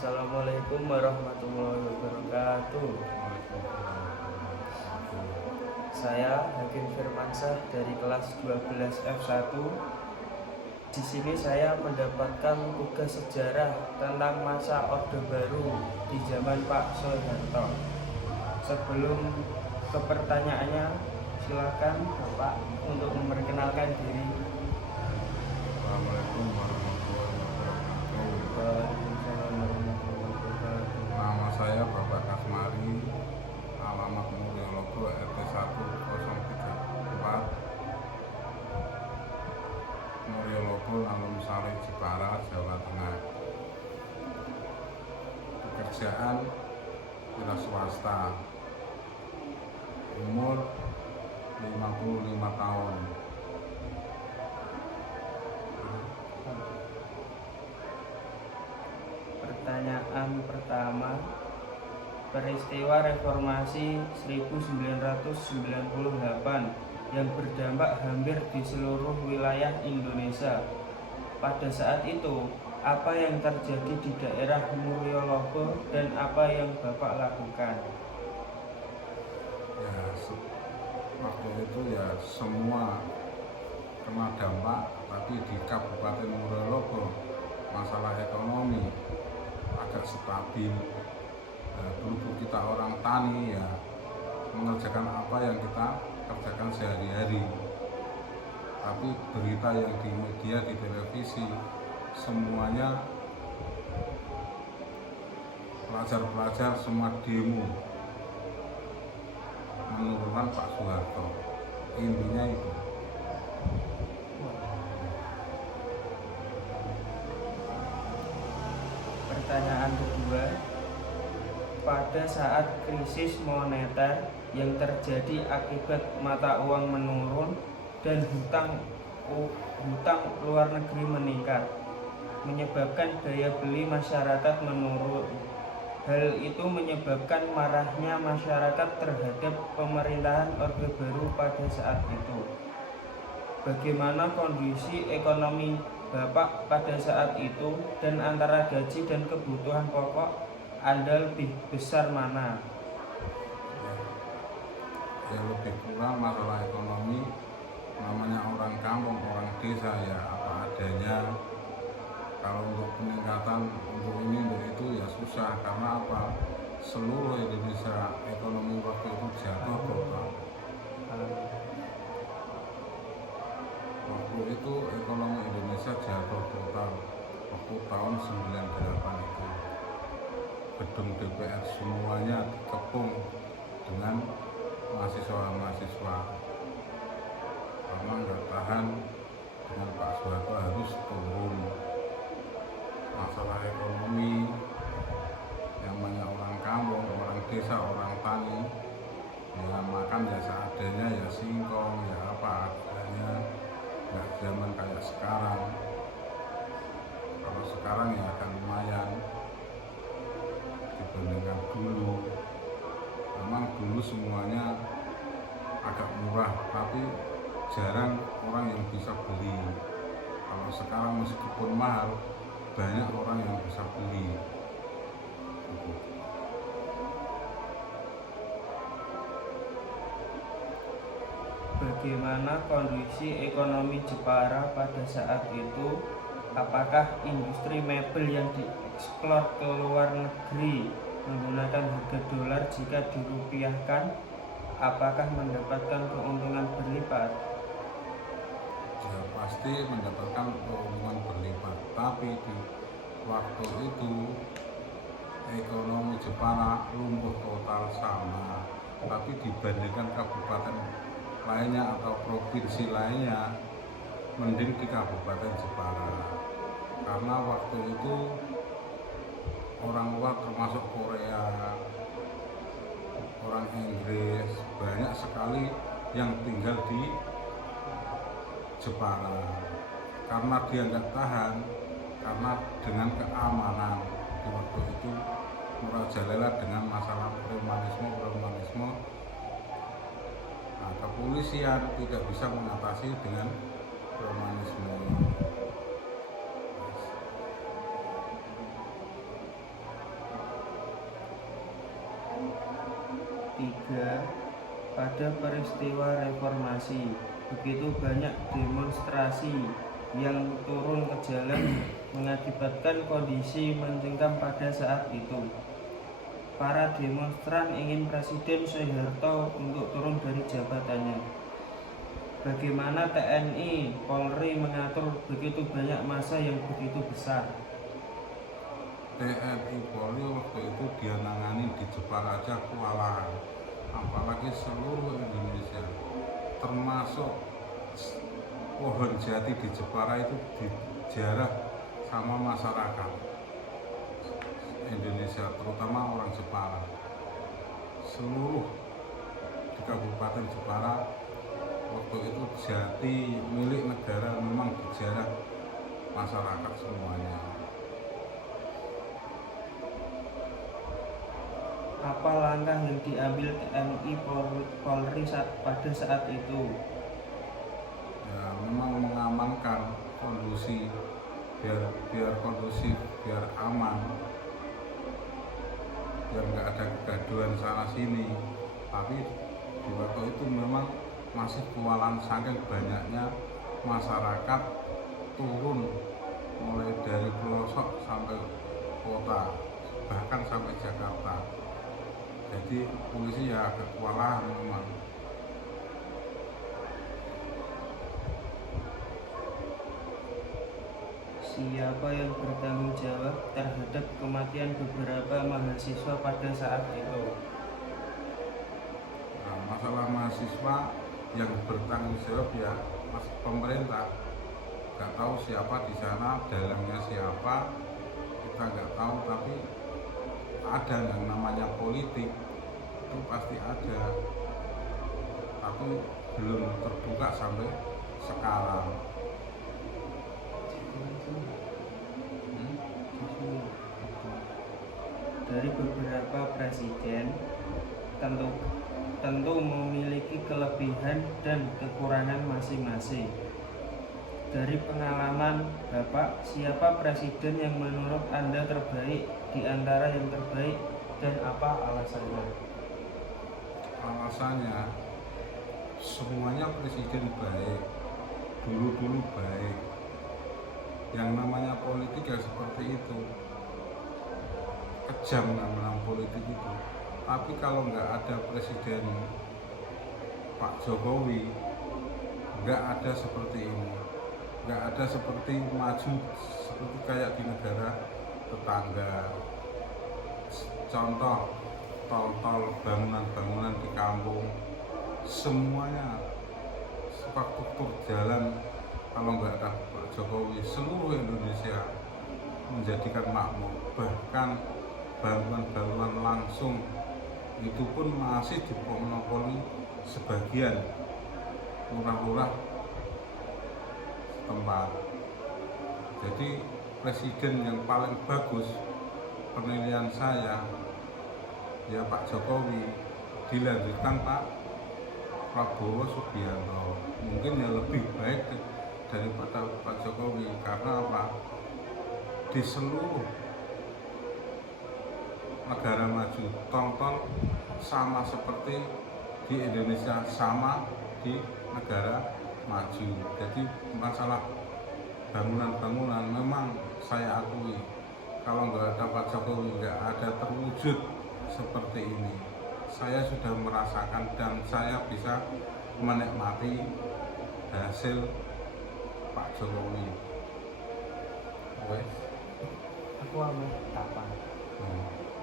Assalamualaikum warahmatullahi wabarakatuh. Saya Hakim Firmansyah dari kelas 12 F1. Di sini saya mendapatkan tugas sejarah tentang masa Orde Baru di zaman Pak Soeharto. Sebelum ke pertanyaannya, silakan Bapak untuk memperkenalkan diri. Assalamualaikum warahmatullahi wabarakatuh. Nama saya Bapak Kasmari, alamat Muryologo RT 1034, Muryologo Alun Sari Jepara, Jawa Tengah. Pekerjaan wira swasta, umur 55 tahun. Pertanyaan pertama, peristiwa reformasi 1998 yang berdampak hampir di seluruh wilayah Indonesia. Pada saat itu, apa yang terjadi di daerah Muryologo dan apa yang Bapak lakukan? Ya, waktu itu ya semua kena dampak, tapi di Kabupaten Muryologo masalah ekonomi agak stabil. Dulu kita orang tani ya mengerjakan apa yang kita kerjakan sehari-hari, tapi berita yang di media, di televisi, semuanya pelajar-pelajar semua demo menurunkan Pak Soeharto. Intinya itu. Pertanyaan kedua, pada saat krisis moneter yang terjadi akibat mata uang menurun dan hutang luar negeri meningkat, menyebabkan daya beli masyarakat menurun. Hal itu menyebabkan marahnya masyarakat terhadap pemerintahan Orde Baru pada saat itu. Bagaimana kondisi ekonomi Bapak pada saat itu, dan antara gaji dan kebutuhan pokok Anda lebih besar mana? Ya lebih kurang masalah ekonomi, namanya orang kampung, orang desa ya apa adanya. Kalau untuk peningkatan untuk ini untuk itu ya susah, karena apa, seluruh Indonesia ekonomi waktu itu jatuh total. Waktu itu ekonomi Indonesia jatuh total waktu tahun 98 itu. Gedung DPR semuanya dikepung dengan mahasiswa-mahasiswa, karena nggak tahan dengan Pak Soeharto harus turun. Masalah ekonomi yang banyak orang kampung, orang desa, orang tani ya makan ya seadanya, ya singkong, ya apa adanya, nggak zaman kayak sekarang. Kalau sekarang ya akan lumayan dibandingkan dulu. Memang dulu semuanya agak murah, tapi jarang orang yang bisa beli. Kalau sekarang meskipun mahal, banyak orang yang bisa beli. Bagaimana kondisi ekonomi Jepara pada saat itu? Apakah industri mebel yang diekspor ke luar negeri menggunakan harga dolar jika dirupiahkan, apakah mendapatkan keuntungan berlipat? Ya pasti mendapatkan keuntungan berlipat, tapi di waktu itu ekonomi Jepara lumpuh total sama. Tapi dibandingkan kabupaten lainnya atau provinsi lainnya, mending di Kabupaten Jepara, karena waktu itu orang luar termasuk Korea, orang Inggris, banyak sekali yang tinggal di Jepara, karena dia nggak tahan, karena dengan keamanan di waktu itu merajalela dengan masalah premanisme. Nah, kepolisian tidak bisa mengatasi dengan premanisme. pada peristiwa reformasi. Begitu banyak demonstrasi yang turun ke jalan mengakibatkan kondisi mencekam pada saat itu. Para demonstran ingin Presiden Soeharto untuk turun dari jabatannya. Bagaimana TNI, Polri mengatur begitu banyak massa yang begitu besar? TNI Polri waktu itu dia nangani di Jepara aja kewalahan, apalagi seluruh Indonesia, termasuk pohon jati di Jepara itu dijarah sama masyarakat Indonesia, terutama orang Jepara. Seluruh di Kabupaten Jepara waktu itu jati milik negara memang dijarah masyarakat semuanya. Apa langkah yang diambil TNI Polri pada saat itu? Ya, memang mengamankan kondisi biar kondusif, biar aman, biar nggak ada kegaduhan sana sini. Tapi di waktu itu memang masih kewalahan saking banyaknya masyarakat turun mulai dari pelosok sampai kota, bahkan sampai Jakarta. Jadi polisi ya agak kewalahan memang. Siapa yang bertanggung jawab terhadap kematian beberapa mahasiswa pada saat itu? Nah, masalah mahasiswa yang bertanggung jawab ya pemerintah. Nggak tahu siapa di sana, dalangnya siapa, kita nggak tahu, tapi ada yang namanya politik itu pasti ada, tapi belum terbuka sampai sekarang. Dari beberapa presiden tentu memiliki kelebihan dan kekurangan masing-masing. Dari pengalaman Bapak, siapa presiden yang menurut Anda terbaik di antara yang terbaik dan apa alasannya? Alasannya semuanya presiden baik, dulu baik. Yang namanya politik ya seperti itu, kejam namanya politik itu. Tapi kalau nggak ada presiden Pak Jokowi, nggak ada seperti ini, nggak ada seperti maju seperti kayak di negara tetangga. Contoh tol-tol, bangunan-bangunan di kampung, semuanya struktur jalan. Kalau nggak ada Pak Jokowi, seluruh Indonesia menjadikan makmur. Bahkan bantuan-bantuan langsung itu pun masih dimonopoli sebagian lurah-lurah setempat. Jadi presiden yang paling bagus penilaian saya ya Pak Jokowi, dilanjutkan Pak Prabowo Subianto. Mungkin ya lebih baik daripada Pak Jokowi, karena apa? Di seluruh negara maju tol-tol sama seperti di Indonesia, sama di negara maju. Jadi masalah bangunan-bangunan memang saya akui, kalau nggak ada Pak Jokowi nggak ada terwujud seperti ini. Saya sudah merasakan dan saya bisa menikmati hasil Pak Jokowi. Wes. Aku ame kapan?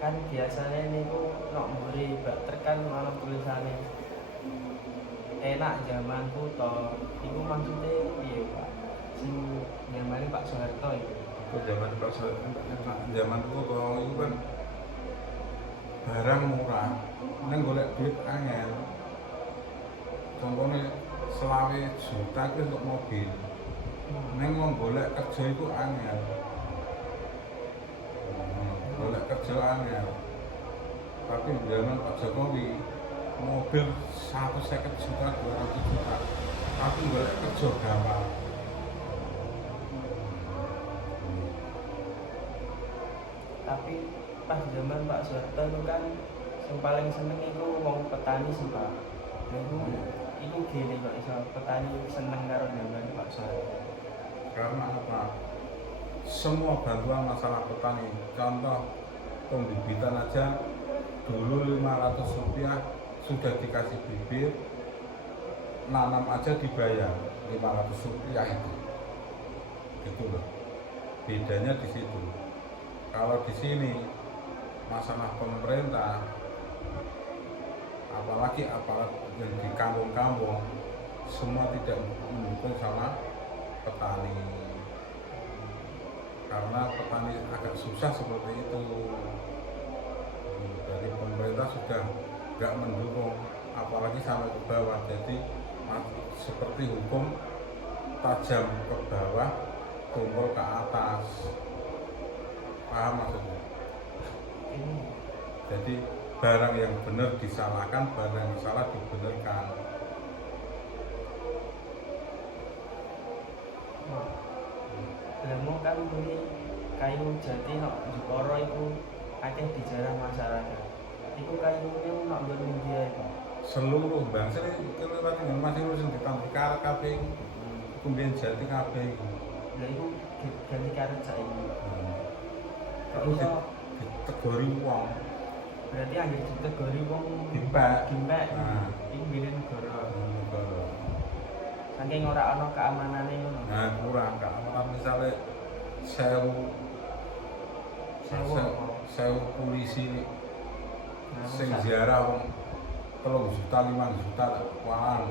Kan biasanya niku nok mburi bak tekan malam tulisane enak zamanku to. Iku maksudnya piye, Pak? Sing nyamari Pak Soeharto itu. Zaman Pak Soeharto, zaman itu kan barang murah, neng golek duit angel. Contohnya selawe juta itu untuk mobil, neng mau golek kerja itu angel. Golek kerja angel. Tapi zaman Pak Jokowi mobil 150 juta, 200 juta, tapi golek kerja gampang. Tapi pas zaman Pak Soeharto itu kan yang paling seneng itu wong petani sih, Pak. Iku gini kok iso petani seneng karo nambah Pak Soe. Karena apa? Semua bantuan masalah petani, contoh pembibitan aja dulu 500 rupiah sudah dikasih bibit, nanam aja dibayar 500 rupiah itu, gitu loh. Bedanya di situ. Kalau di sini masalah pemerintah, apalagi yang di kampung-kampung, semua tidak mendukung sama petani, karena petani agak susah seperti itu. Dari pemerintah sudah nggak mendukung, apalagi sampai ke bawah. Jadi seperti hukum tajam ke bawah, tumpul ke atas. Paham maksudnya? Jadi barang yang benar disalahkan, barang yang salah dibenarkan. Lemu kan beli kayu jati nok Jepara iku akeh dijarah masyarakat. Iku kayune nok nggon dia iku. Seluruh bangsa ini kelewat dengan masih urusan ditambah karet kabeh iku. Kemudian jati kabeh iku. Lah iku ganti karet saiki. Aku ditegori wong. Berarti anggere ditegori wong Gimpek. gimpek. Nah. Iku ngene negara. Negara. Saking ora ana keamanane ngono. Nah, kurang keamanan misalnya sewu polisi sing ziarah wong 3 juta 5 juta wahan.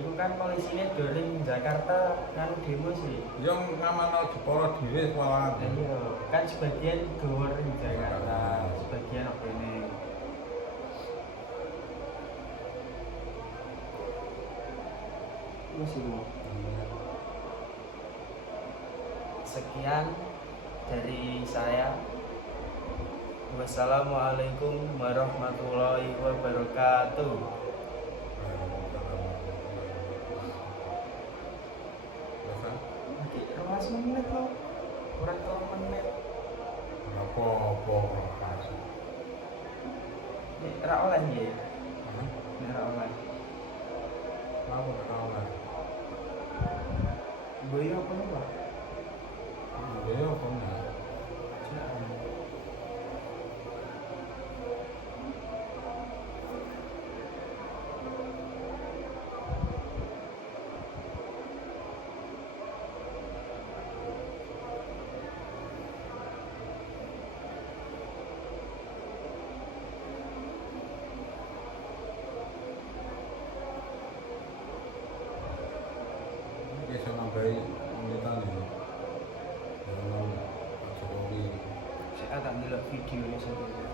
Iku kan polisine doring Jakarta kan demo sih. Yang ngamanal Jepara dhewe wahan. Iya, kan sebagian gawur di Jakarta, sebagian apa ini. Sekian dari saya. Wassalamualaikum warahmatullahi wabarakatuh. Oke, 12 menit loh. Kurang 3 menit. Apa Nek ra oleh nggih. Nek ra oleh. Boyo apa nih, Pak? Iya, benar. Bisa nambahi pemerintahan ini. Pak Jokowi. Saya tak ndelok videonya sendiri.